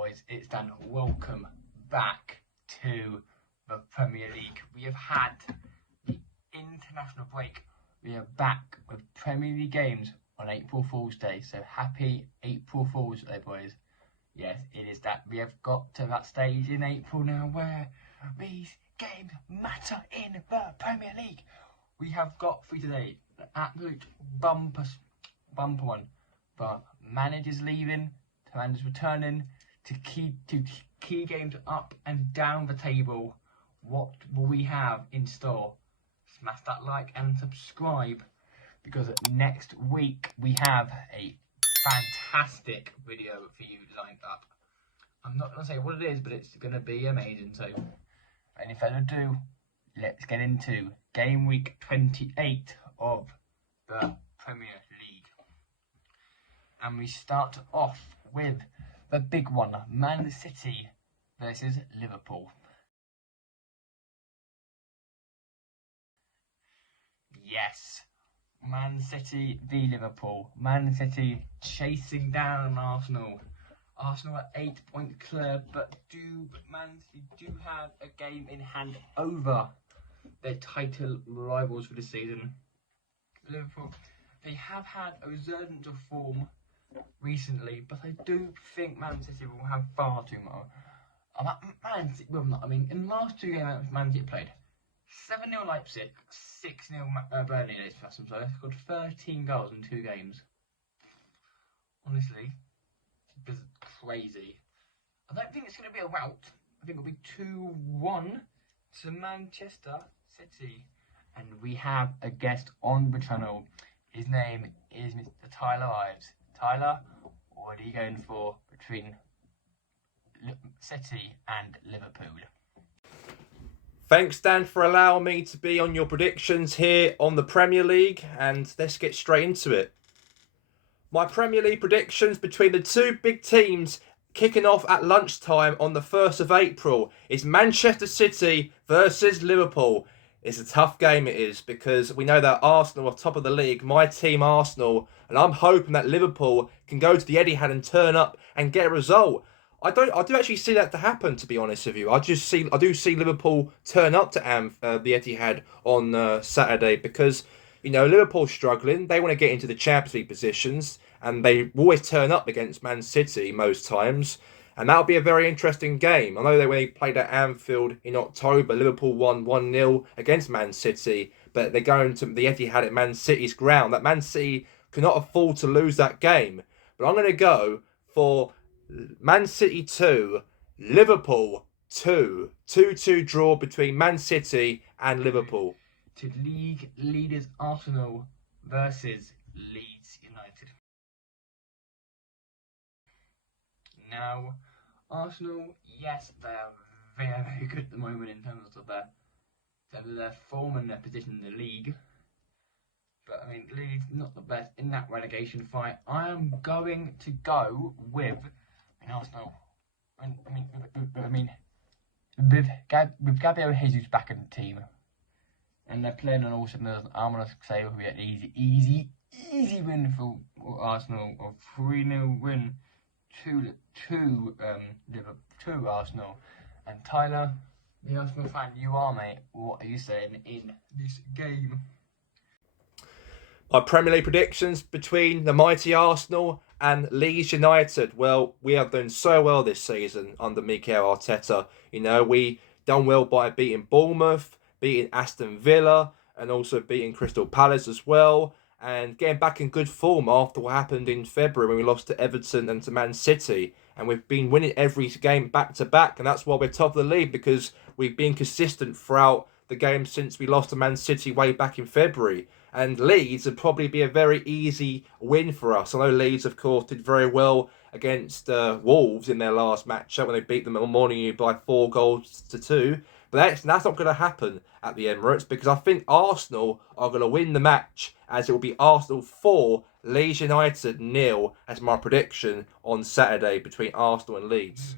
Boys, it's Dan. Welcome back to the Premier League. We have had the international break. We are back with Premier League games on April Fool's Day. So happy April Fool's Day, boys. Yes, it is that. We have got to that stage in April now where these games matter in the Premier League. We have got for today an absolute bumper one. But managers leaving, managers returning to key games up and down the table. What will we have in store? Smash that like and subscribe, because next week we have a fantastic video for you lined up. I'm not going to say what it is, but it's going to be amazing. So, any further ado, let's get into game week 28 of the Premier League. And we start off with the big one, Man City versus Liverpool. Yes, Man City v Liverpool. Man City chasing down Arsenal. Arsenal are 8-point clear, but Man City do have a game in hand over their title rivals for the season. Liverpool, they have had a resurgence of form recently, but I do think Man City will have far too much. Man City will not. I mean, in the last two games Man City played, 7-0 Leipzig, 6-0 Burnley. So they scored 13 goals in 2 games. Honestly, this is crazy. I don't think it's going to be a rout. I think it'll be 2-1 to Manchester City. And we have a guest on the channel. His name is Mr. Tyler Ives. Tyler, what are you going for between City and Liverpool? Thanks, Dan, for allowing me to be on your predictions here on the Premier League, and let's get straight into it. My Premier League predictions between the two big teams kicking off at lunchtime on the 1st of April is Manchester City versus Liverpool. It's a tough game, it is, because we know that Arsenal are top of the league, my team Arsenal, and I'm hoping that Liverpool can go to the Etihad and turn up and get a result. I do actually see that to happen, to be honest with you. I do see Liverpool turn up to the Etihad on Saturday, because, you know, Liverpool's struggling. They want to get into the Champions League positions, and they always turn up against Man City most times. And that'll be a very interesting game. I know that when they played at Anfield in October, Liverpool won 1-0 against Man City, but they're going to the Etihad at Man City's ground. That Man City cannot afford to lose that game. But I'm going to go for Man City 2, Liverpool 2. 2-2 draw between Man City and Liverpool. To league leaders Arsenal versus Leeds United. Now, Arsenal, yes, they are very, very good at the moment in terms of their form and their position in the league. But I mean, Leeds not the best in that relegation fight. I am going to go with Arsenal. With Gabriel Jesus back in the team, and they're playing on all cylinders, I'm gonna say it'll be an easy win for Arsenal, or 3-0 win to Arsenal. And Tyler, the Arsenal fan you are, mate, what are you saying in this game? My Premier League predictions between the mighty Arsenal and Leeds United. Well, we have done so well this season under Mikel Arteta. You know, we done well by beating Bournemouth, beating Aston Villa, and also beating Crystal Palace as well, and getting back in good form after what happened in February when we lost to Everton and to Man City. And we've been winning every game back to back, and that's why we're top of the league, because we've been consistent throughout the game since we lost to Man City way back in February. And Leeds would probably be a very easy win for us. I know Leeds, of course, did very well against Wolves in their last matchup when they beat them at Molineux by 4-2. But that's not going to happen at the Emirates, because I think Arsenal are going to win the match, as it will be Arsenal 4, Leeds United 0 as my prediction on Saturday between Arsenal and Leeds.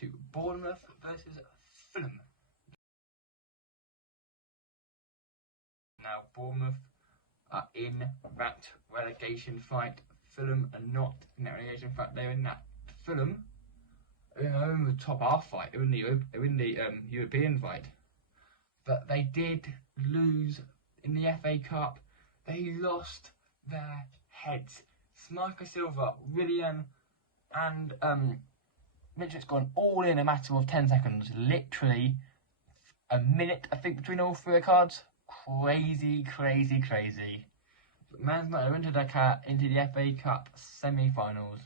To Bournemouth versus Fulham. Now Bournemouth are in that relegation fight. Fulham are not in that relegation fight. They're in that. Fulham in the top half fight, in the European fight. But they did lose in the FA Cup. They lost their heads. Sniper Silva, Willian, and Richard's gone all in a matter of 10 seconds. Literally a minute, I think, between all three cards. Crazy. But Man United into the FA Cup semi-finals.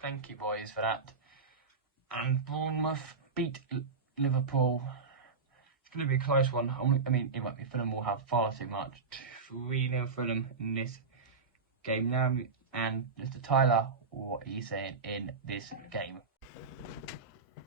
Thank you, boys, for that. And Bournemouth beat Liverpool. It's going to be a close one. I mean, it might be Fulham will have far too much. 3-0 Fulham in this game now. And Mr. Tyler, what are you saying in this game?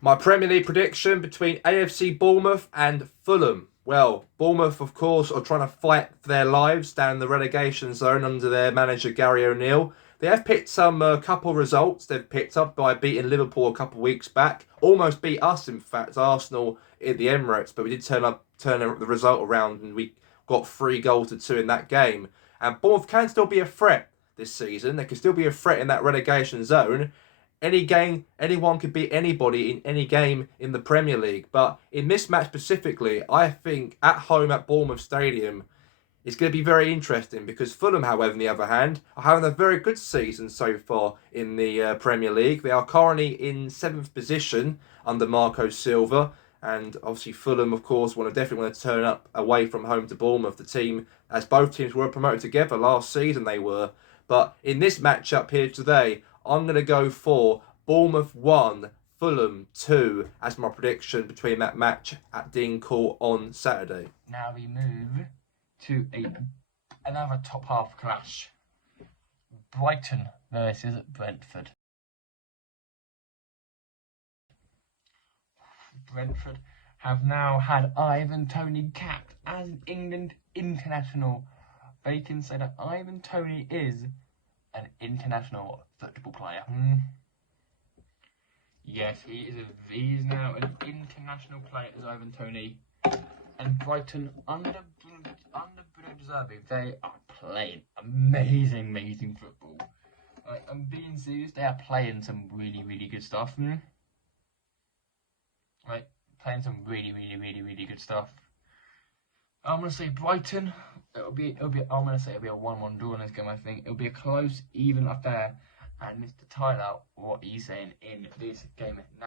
My Premier League prediction between AFC Bournemouth and Fulham. Well, Bournemouth, of course, are trying to fight for their lives down the relegation zone under their manager Gary O'Neill. They have picked some couple results they've picked up by beating Liverpool a couple of weeks back. Almost beat us, in fact, Arsenal at the Emirates, but we did turn the result around and we got 3-2 in that game. And Bournemouth can still be a threat this season. They can still be a threat in that relegation zone. Any game, anyone could beat anybody in any game in the Premier League. But in this match specifically, I think at home at Bournemouth Stadium, it's going to be very interesting because Fulham, however, on the other hand, are having a very good season so far in the Premier League. They are currently in 7th position under Marco Silva. And obviously Fulham, of course, definitely want to turn up away from home to Bournemouth. The team, as both teams were promoted together last season, they were. But in this matchup here today, I'm going to go for Bournemouth 1, Fulham 2 as my prediction between that match at Dean Court on Saturday. Now we move to another top half clash. Brighton versus Brentford. Brentford have now had Ivan Toney capped as an England international. They can say that Ivan Toney is an international football player. Yes, he is now an international player as Ivan Toney. And Brighton, under Bruno De Zerbi, they are playing amazing football. I'm being serious, they are playing some really good stuff. Playing some really good stuff. I'm gonna say Brighton. I'm gonna say it'll be a 1-1 draw in this game. I think it'll be a close, even affair. And Mr. Tyler, what are you saying in this game now?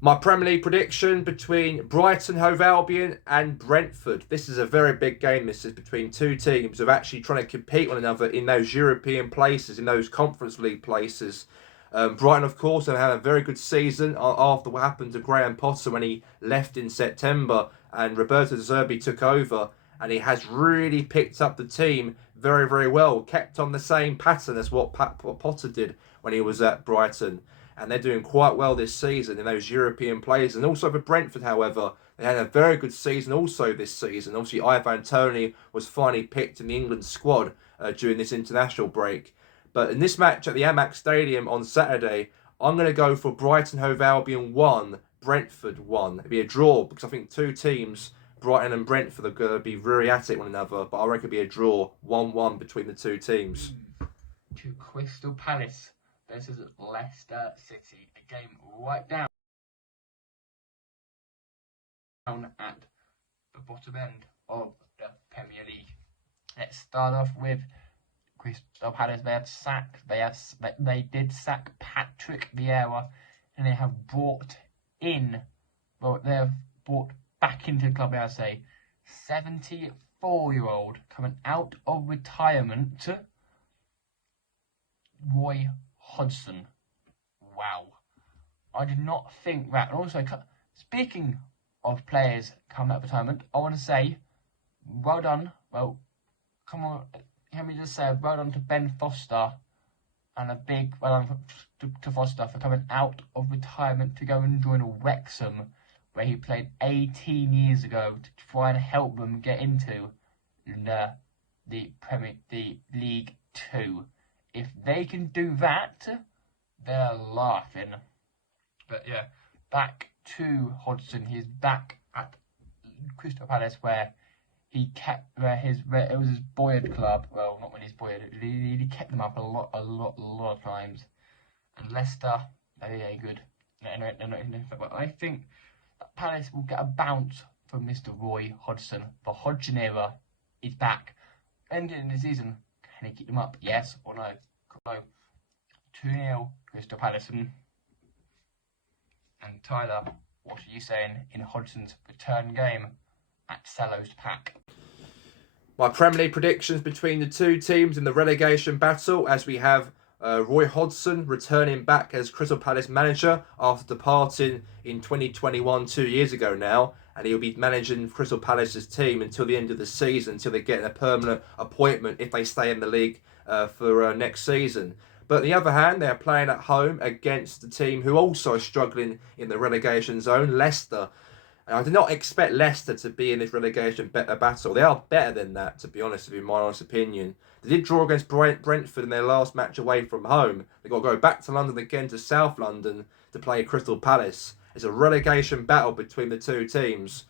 My Premier League prediction between Brighton Hove Albion and Brentford. This is a very big game. This is between two teams who are actually trying to compete one another in those European places, in those Conference League places. Brighton, of course, have had a very good season after what happened to Graham Potter when he left in September and Roberto De Zerbi took over. And he has really picked up the team very well. Kept on the same pattern as what Potter did when he was at Brighton. And they're doing quite well this season in those European places. And also for Brentford, however, they had a very good season also this season. Obviously, Ivan Toney was finally picked in the England squad during this international break. But in this match at the Amex Stadium on Saturday, I'm going to go for Brighton Hove Albion 1, Brentford 1. It'll be a draw because I think two teams, Brighton and Brentford, are going to be very at it one another. But I reckon it'll be a draw, 1-1 between the two teams. To Crystal Palace versus Leicester City. A game right down at the bottom end of the Premier League. Let's start off with Crystal Palace. They did sack Patrick Vieira, and they have brought back into the club, I say, 74-year-old coming out of retirement, Roy Hodgson. Wow. I did not think that. And also, speaking of players coming out of retirement, I want to say, well done. Well, come on, let me just say, well done to Ben Foster, and a big well done to Foster for coming out of retirement to go and join Wrexham, where he played 18 years ago, to try and help them get into the League 2. If they can do that, they're laughing. But yeah, back to Hodgson. He's back at Crystal Palace, where he kept it was his boyhood club. Well, not when he's boyhood. He kept them up a lot of times. And Leicester, very, very good. But I think that Palace will get a bounce from Mr. Roy Hodgson. The Hodgson era is back. Ending the season, can he keep them up? Yes or no? No. 2-0 Crystal Palace. And Tyler, what are you saying in Hodgson's return game at Selhurst Park? My Premier League predictions between the two teams in the relegation battle, as we have Roy Hodgson returning back as Crystal Palace manager after departing in 2021, 2 years ago now, and he'll be managing Crystal Palace's team until the end of the season, until they get a permanent appointment if they stay in the league for next season. But on the other hand, they are playing at home against the team who also are struggling in the relegation zone, Leicester. And I did not expect Leicester to be in this relegation battle. They are better than that, to be honest with you, in my honest opinion. They did draw against Brentford in their last match away from home. They've got to go back to London again, to South London, to play Crystal Palace. It's a relegation battle between the two teams.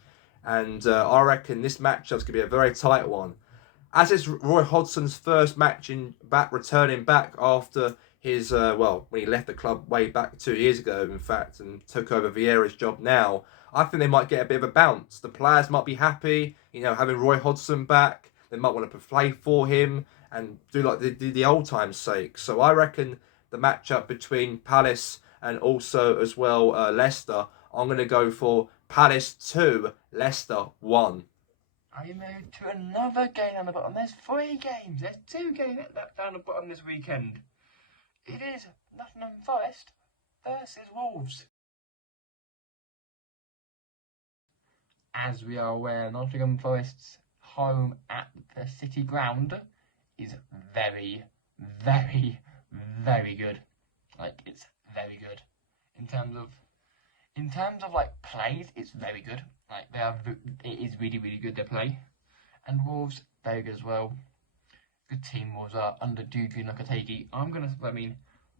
And I reckon this matchup's going to be a very tight one. As is Roy Hodgson's first match returning back after his, when he left the club way back 2 years ago, in fact, and took over Vieira's job now, I think they might get a bit of a bounce. The players might be happy, having Roy Hodgson back. They might want to play for him and do like the old times' sake. So I reckon the matchup between Palace and also as well Leicester, I'm going to go for Palace 2, Leicester 1. I moved to another game on the bottom. There's 3 games. There's 2 games down the bottom this weekend. It is Nottingham Forest versus Wolves. As we are aware, Nottingham Forest's home at the City Ground is very, very, very good. Like, it's very good. In terms of like plays, it's very good. Like, it is really, really good, their play. And Wolves, very good as well. Good team, Wolves are under Dugu Nakategi.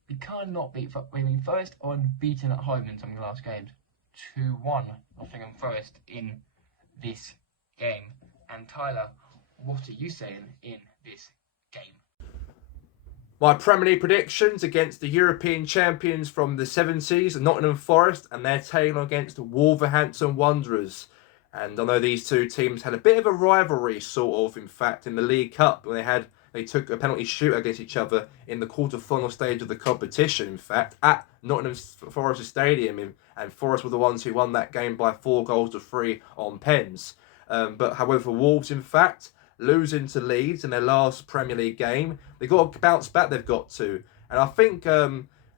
We can't not beat Forest are unbeaten at home in some of the last games. 2-1 Nottingham Forest in this game. And Tyler, what are you saying in this game? My Premier League predictions against the European champions from the 70s, Nottingham Forest, and they're taking on against Wolverhampton Wanderers. And I know these two teams had a bit of a rivalry, sort of, in fact, in the League Cup when they took a penalty shoot against each other in the quarter-final stage of the competition, in fact, at Nottingham Forest Stadium. And Forest were the ones who won that game by 4-3 on pens. But however, Wolves, in fact, losing to Leeds in their last Premier League game, they've got to bounce back, they've got to. And I think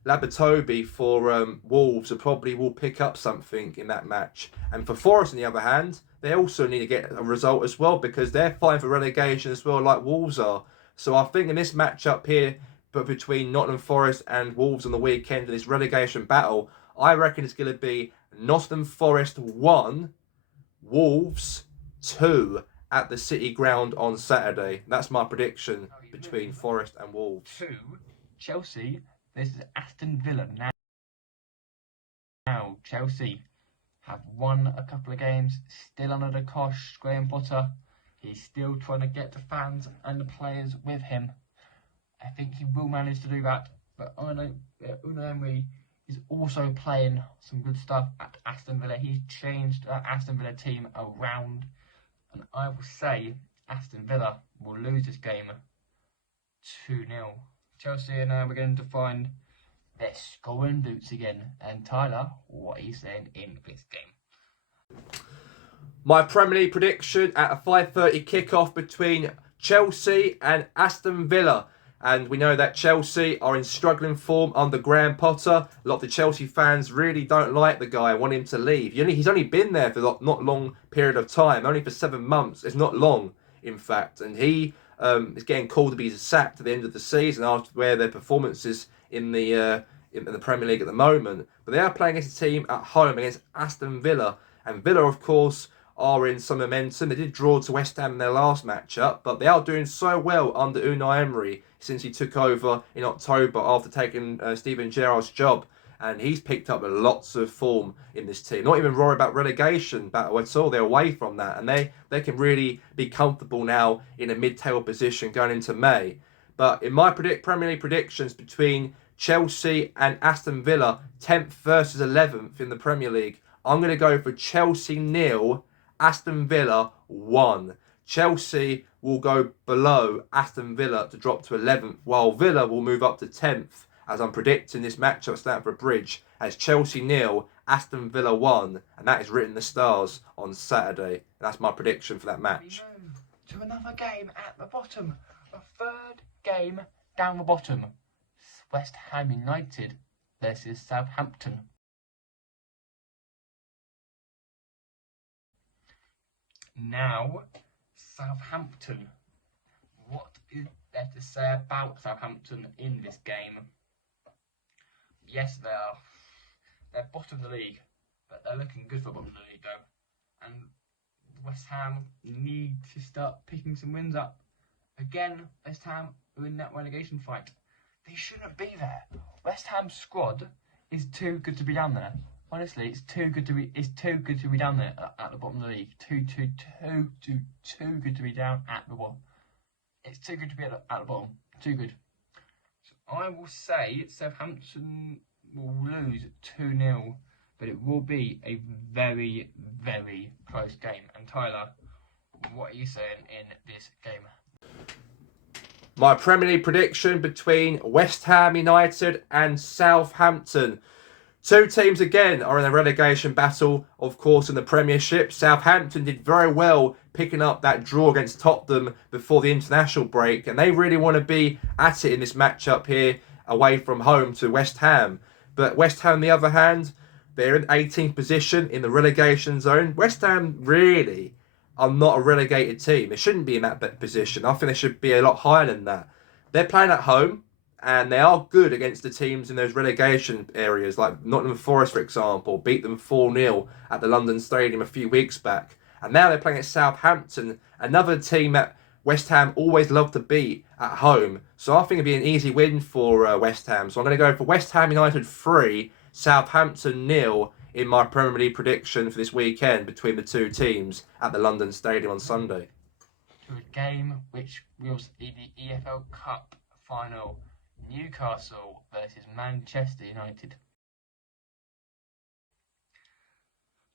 Labatobi for Wolves probably will pick up something in that match. And for Forest, on the other hand, they also need to get a result as well because they're fighting for relegation as well, like Wolves are. So I think in this matchup here, but between Nottingham Forest and Wolves on the weekend, in this relegation battle, I reckon it's going to be Nottingham Forest 1, Wolves 2 at the City Ground on Saturday. That's my prediction between Forest and Wolves. 2, Chelsea. This is Aston Villa. Now Chelsea have won a couple of games, still under the cosh. Graham Potter, he's still trying to get the fans and the players with him. I think he will manage to do that, but Unai Emery is also playing some good stuff at Aston Villa. He's changed the Aston Villa team around, and I will say Aston Villa will lose this game 2-0. Chelsea, and we're going to find their scoring boots again. And Tyler, what are you saying in this game? My Premier League prediction at a 5:30 kickoff between Chelsea and Aston Villa. And we know that Chelsea are in struggling form under Graham Potter. A lot of the Chelsea fans really don't like the guy, want him to leave. He's only been there for not long period of time, only for 7 months. It's not long, in fact. And he is getting called to be sacked at the end of the season after where their performances in the Premier League at the moment. But they are playing against a team at home against Aston Villa. And Villa, of course, are in some momentum. They did draw to West Ham in their last matchup, but they are doing so well under Unai Emery since he took over in October after taking Steven Gerrard's job. And he's picked up lots of form in this team. Not even worried about relegation battle at all. They're away from that. And they can really be comfortable now in a mid-table position going into May. But in my Premier League predictions between Chelsea and Aston Villa, 10th versus 11th in the Premier League. I'm going to go for Chelsea 0, Aston Villa 1. Chelsea will go below Aston Villa to drop to 11th, while Villa will move up to 10th, as I'm predicting this matchup at Stamford Bridge as Chelsea 0, Aston Villa 1, and that is written in the stars on Saturday. That's my prediction for that match. We move to another game at the bottom, a third game down the bottom. West Ham United versus Southampton. Now, Southampton. What is there to say about Southampton in this game? Yes, they're bottom of the league, but they're looking good for bottom of the league though. And West Ham need to start picking some wins up. Again, West Ham are in that relegation fight. They shouldn't be there. West Ham's squad is too good to be down there. Honestly, it's too good to be down there at the bottom of the league. Too good to be down at the bottom. It's too good to be at the bottom. Too good. So I will say Southampton will lose 2-0, but it will be a very, very close game. And Tyler, what are you saying in this game? My Premier League prediction between West Ham United and Southampton. Two teams again are in a relegation battle, of course, in the Premiership. Southampton did very well picking up that draw against Tottenham before the international break, and they really want to be at it in this matchup here away from home to West Ham. But West Ham, on the other hand, they're in 18th position in the relegation zone. West Ham really are not a relegated team. They shouldn't be in that position. I think they should be a lot higher than that. They're playing at home, and they are good against the teams in those relegation areas, like Nottingham Forest, for example, beat them 4-0 at the London Stadium a few weeks back. And now they're playing at Southampton, another team that West Ham always love to beat at home. So I think it'd be an easy win for West Ham. So I'm going to go for West Ham United 3, Southampton 0 in my Premier League prediction for this weekend between the two teams at the London Stadium on Sunday. To a game which will be the EFL Cup final. Newcastle versus Manchester United.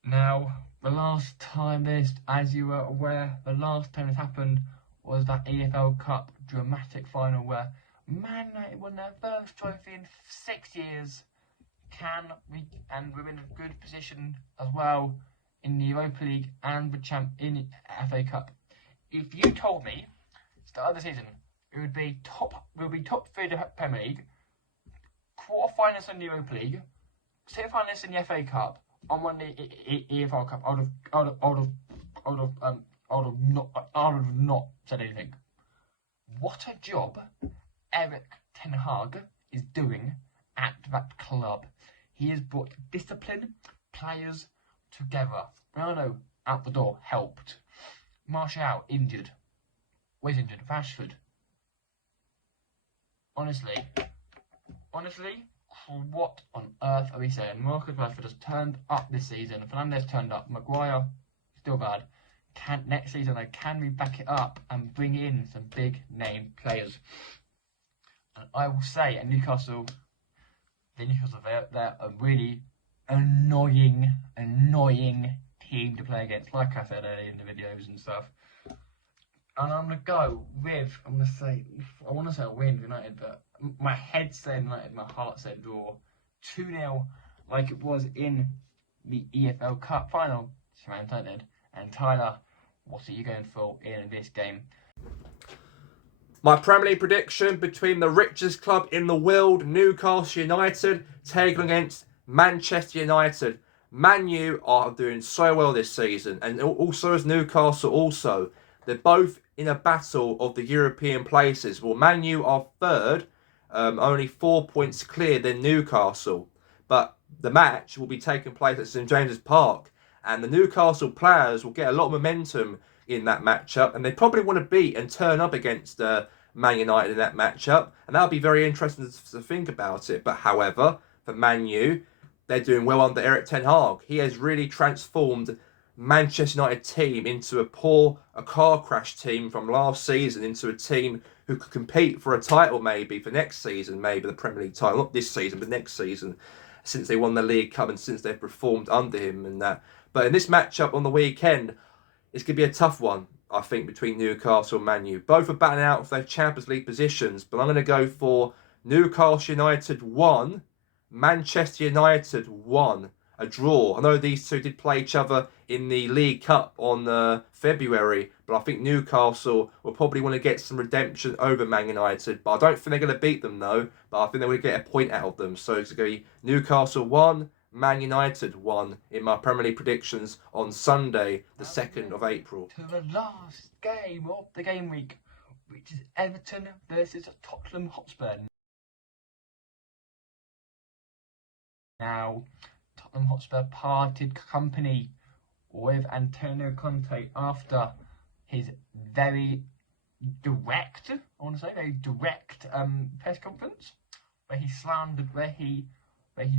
Now, the last time this, as you are aware, the last time this happened was that EFL Cup dramatic final where Man United won their first trophy in 6 years. And we're in a good position as well in the Europa League and in FA Cup. If you told me start of the season we'll be top 3 of the Premier League, quarter-finalists in the Europa League, semi-finalists in the FA Cup, and won the EFL Cup, I would have not said anything. What a job Erik ten Hag is doing at that club. He has brought discipline, players together. Ronaldo out the door, helped. Martial injured. Where's injured? Rashford. Honestly, what on earth are we saying? Marcus Rashford has turned up this season. Fernandes turned up. Maguire, still bad. Next season, can we back it up and bring in some big name players? And I will say, at Newcastle, they're a really annoying team to play against. Like I said earlier in the videos and stuff. And I'm gonna say a win for United, but my head said United, my heart said draw. 2-0, like it was in the EFL Cup final. United. And Tyler, what are you going for in this game? My Premier League prediction between the richest club in the world, Newcastle United, taking against Manchester United. Man U are doing so well this season, and also as Newcastle also. They're both in a battle of the European places. Well, Man U are third, only 4 points clear than Newcastle. But the match will be taking place at St James's Park, and the Newcastle players will get a lot of momentum in that matchup, and they probably want to beat and turn up against Man United in that matchup, and that'll be very interesting to think about it. But however, for Man U, they're doing well under Erik ten Hag. He has really transformed Manchester United team into a car crash team from last season into a team who could compete for a title maybe for next season, maybe the Premier League title, not this season, but next season, since they won the League Cup and since they've performed under him and that. But in this matchup on the weekend, it's going to be a tough one, I think, between Newcastle and Man U. Both are battling out for their Champions League positions, but I'm going to go for Newcastle United 1, Manchester United 1. A draw. I know these two did play each other in the League Cup on February, but I think Newcastle will probably want to get some redemption over Man United. But I don't think they're going to beat them though. But I think they're going to get a point out of them. So it's going to be Newcastle 1, Man United 1 in my Premier League predictions on Sunday, the 2nd of April. To the last game of the game week, which is Everton versus Tottenham Hotspur. Now, Tottenham Hotspur parted company with Antonio Conte after his very direct press conference, where he slandered, where he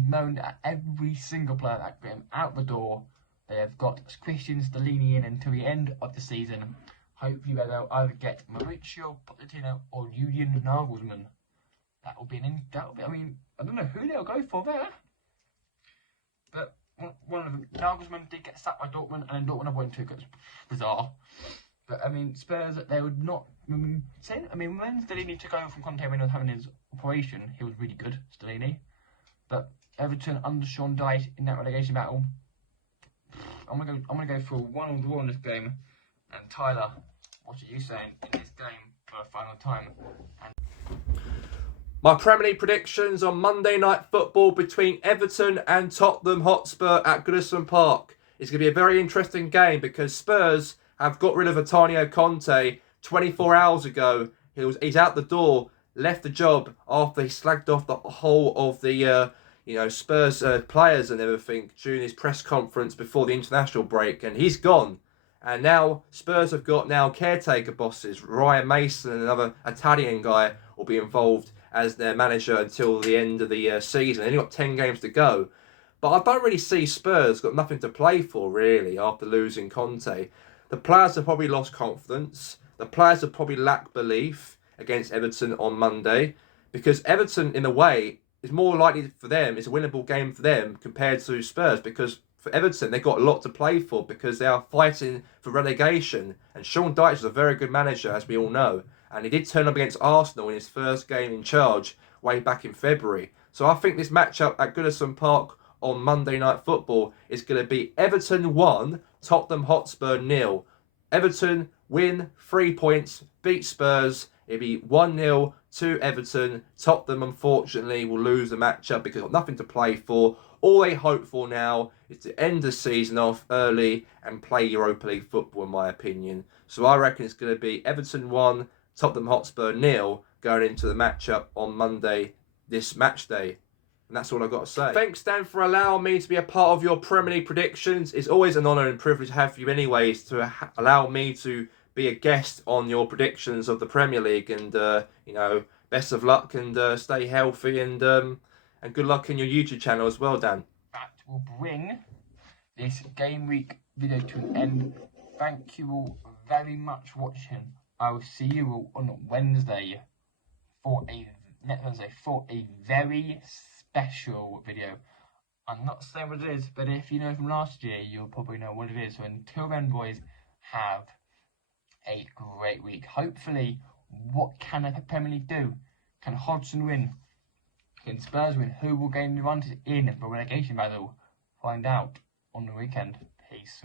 moaned at every single player that got him out the door. They have got Christian Stellini in until the end of the season. Hopefully they'll either get Mauricio Pochettino or Julian Nagelsmann. I mean, I don't know who they'll go for there. But one of them, Nagelsmann did get sacked by Dortmund, and then Dortmund have won too, because it's bizarre. But I mean, Spurs, they would not. When Stellini took over from Conte when he was having his operation, he was really good, Stellini. But Everton under Sean Dyche in that relegation battle, I'm gonna go for 1-1 draw in this game. And Tyler, what are you saying in this game for the final time? My Premier League predictions on Monday Night Football between Everton and Tottenham Hotspur at Goodison Park. It's going to be a very interesting game because Spurs have got rid of Antonio Conte 24 hours ago. He's out the door, left the job after he slagged off the whole of the Spurs players and everything during his press conference before the international break, and he's gone. And now Spurs have got caretaker bosses. Ryan Mason and another Italian guy will be involved as their manager until the end of the season. They've only got 10 games to go. But I don't really see Spurs got nothing to play for, really, after losing Conte. The players have probably lost confidence. The players have probably lacked belief against Everton on Monday. Because Everton, in a way, is more likely for them, it's a winnable game for them compared to Spurs. Because for Everton, they've got a lot to play for because they are fighting for relegation. And Sean Dyche is a very good manager, as we all know. And he did turn up against Arsenal in his first game in charge way back in February. So I think this matchup at Goodison Park on Monday Night Football is going to be Everton 1, Tottenham Hotspur 0. Everton win 3 points, beat Spurs. It'll be 1-0 to Everton. Tottenham, unfortunately, will lose the matchup because they've got nothing to play for. All they hope for now is to end the season off early and play Europa League football, in my opinion. So I reckon it's going to be Everton 1, Tottenham Hotspur 0 going into the matchup on Monday, this match day. And that's all I've got to say. Thanks, Dan, for allowing me to be a part of your Premier League predictions. It's always an honour and privilege to have you anyways, to allow me to be a guest on your predictions of the Premier League. And, best of luck and stay healthy and good luck in your YouTube channel as well, Dan. That will bring this game week video to an end. Thank you all very much for watching. I will see you all on Wednesday for a very special video. I'm not saying what it is, but if you know from last year, you'll probably know what it is. So until then, boys, have a great week. Hopefully, what can the Premier League do? Can Hodgson win? Can Spurs win? Who will gain the advantage in the relegation battle? Find out on the weekend. Peace.